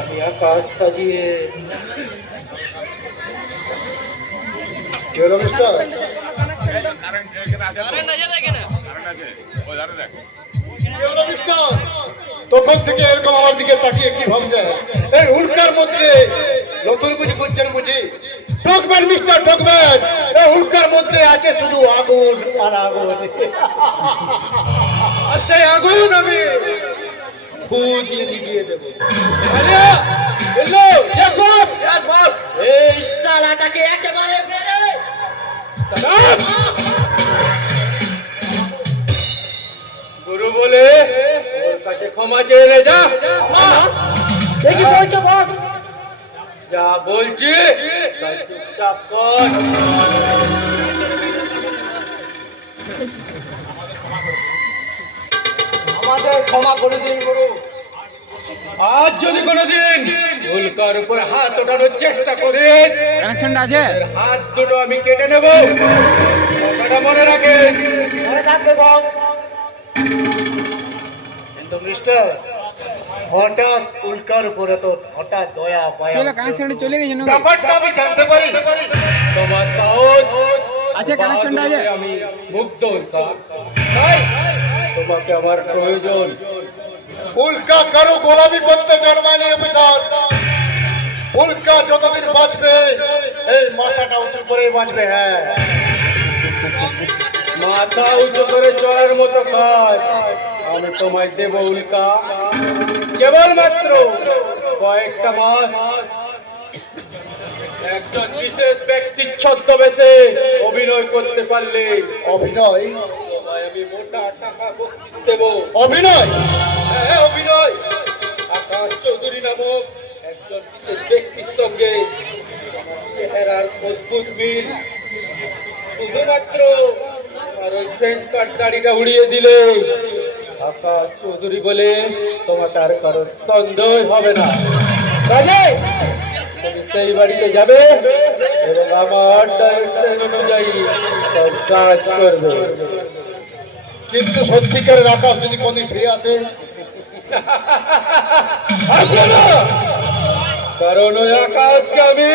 আমি আকাশ সাজিয়ে তখন থেকে এরকম আমার দিকে তাকিয়ে কি ভাবছেন? এই উল্কার মধ্যে নতুন কিছু করছেন বুঝি? ঠকবেন মিস্টার, ঠকবেন। এই উল্কার মধ্যে আছে শুধু আগুন আর আগুন। আর সেই আগুন আমি খুঁজিয়ে নিভিয়ে দেবো। এই শালাটাকে একেবারে মেরে গুরু বলে ওর কাছে ক্ষমা চেয়ে নে। যা দেখি বলছো বস, যা বলছি তাই চুপচাপ কর। আমাদের ক্ষমা করে দিন গুরু। আজ যদি কোনোদিন উল্কার উপরে হাত ওঠানোর চেষ্টা করে কানেকশনটা আছে, হাত দুটো আমি কেটে নেব। কথাটা মনে রাখেন। মনে থাকবে বস। কিন্তু মিস্টার, হঠাৎ উল্কার উপরে তো হঠাৎ দয়া পায়া কানেকশনটা চলে গেছে নাকি? ব্যাপারটা আমি জানতে পারি। তোমার সাহস আছে, কানেকশনটা আছে। আমি মুগ্ধ উল্কা, তাই তোমাকে আমার প্রয়োজন। উল্কা কারো গোলামি করতে জন্মায়নি অফিসার। উল্কা যতদিন বাঁচবে এই মাথাটা উঁচু করে বাঁচবে। হ্যাঁ, মাথা উঁচু করে চলার মতো কাজ আমি তোমায় দেব উল্কা। কেবলমাত্র কয়েকটা মাস একজন বিশেষ ব্যক্তির ছদ্মবেশে অভিনয় করতে পারলে অভিনয় আমি মোটা টাকা বকশিশ দেব। অভিনয়? হ্যাঁ, অভিনয়। আকাশ চৌধুরী নামক একজন বিশেষ ব্যক্তির সঙ্গে চেহারার অদ্ভুত মিল। শুধুমাত্র আর ওই ফ্রেঞ্চ কাট দাড়িটা উড়িয়ে দিলে আকাশ চৌধুরী বলে তোমার আর কারোর সন্দেহ হবে না। তাহলে তুমি সেই বাড়িতে যাবে এবং আমার ডাইরেকশন অনুযায়ী সব কাজ করবে। কিন্তু সত্যিকারের আকাশ যদি কোনদিন ফিরে আসে, কারণ ওই আকাশকে আমি